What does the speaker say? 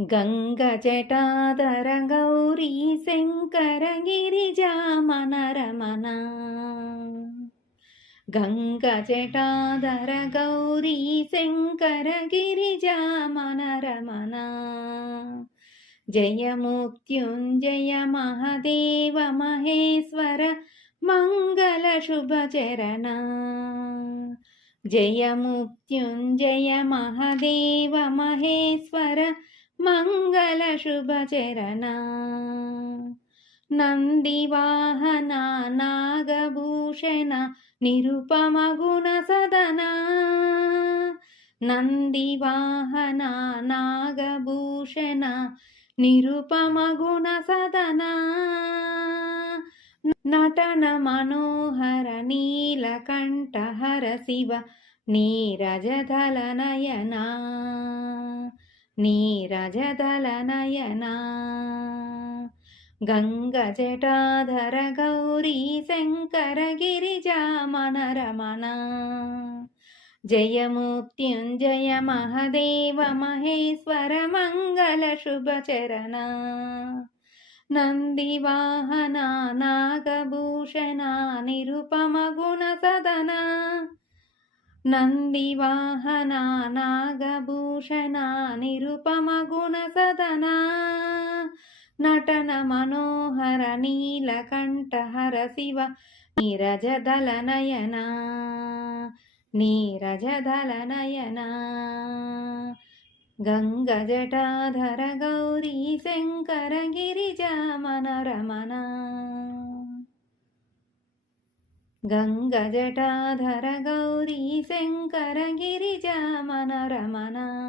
గంగజటాధర గౌరీ శంకర గిరిజామన రమణ. గంగజటాధర గౌరీ శంకర గిరిజామన రమణ. జయ మృత్యుంజయ మహదేవ మహేశ్వర మంగళ శుభచరణ. జయ మృత్యుంజయ మహదేవ మహేశ్వర మంగళ శుభచరణ. నందివాహన నాగభూషణ నిరుపమ గుణ సదన. నందివాహన నాగభూషణ నిరుపమ గుణ సదన. నటన మనోహర నీలకంఠహర శివ నీరజదల నయనా. నీరజదల నయనా. గంగజటాధర గౌరీ శంకర గిరిజామన రమణ. జయ మృత్యుంజయ మహదేవ మహేశ్వర మంగళ శుభచరణ. నందివాహన నాగభూషణ నిరుపమ గుణ సదన. నందివాహన నాగభూషణ నిరుపమ గుణ సదన. నటన మనోహర నీలకంఠహర శివ నీరజదల నయనా. నీరజదల నయనా. గంగజటాధర గౌరీ శంకర గిరిజామన రమణ. గంగజటాధర గౌరీ శంకర గిరిజామన రమణ.